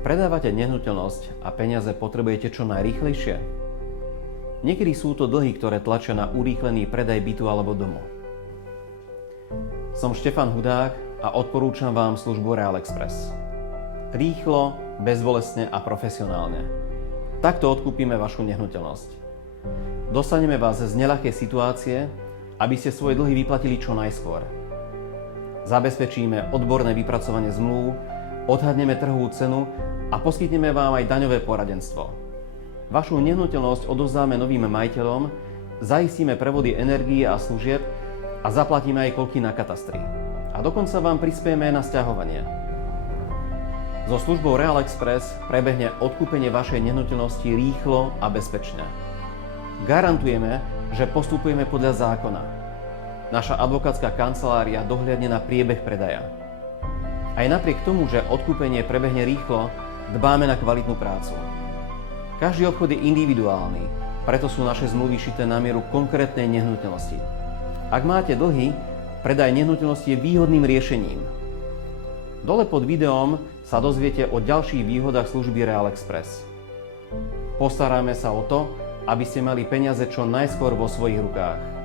Predávate nehnuteľnosť a peniaze potrebujete čo najrýchlejšie? Niekedy sú to dlhy, ktoré tlačia na urýchlený predaj bytu alebo domu. Som Štefan Hudák a odporúčam vám službu Real Express. Rýchlo, bezbolestne a profesionálne. Takto odkúpime vašu nehnuteľnosť. Dostaneme vás z neľahkej situácie, aby ste svoje dlhy vyplatili čo najskôr. Zabezpečíme odborné vypracovanie zmluv, odhadneme trhovú cenu a poskytneme vám aj daňové poradenstvo. Vašu nehnuteľnosť odovzdáme novým majiteľom, zaistíme prevody energie a služieb a zaplatíme aj koľky na katastri. A dokonca vám prispiejeme na sťahovanie. So službou Real Express prebehne odkúpenie vašej nehnuteľnosti rýchlo a bezpečne. Garantujeme, že postupujeme podľa zákona. Naša advokátska kancelária dohliadne na priebeh predaja. Aj napriek tomu, že odkúpenie prebehne rýchlo, dbáme na kvalitnú prácu. Každý obchod je individuálny, preto sú naše zmluvy šité na mieru konkrétnej nehnuteľnosti. Ak máte dlhy, predaj nehnuteľnosti je výhodným riešením. Dole pod videom sa dozviete o ďalších výhodách služby Real Express. Postaráme sa o to, aby ste mali peniaze čo najskôr vo svojich rukách.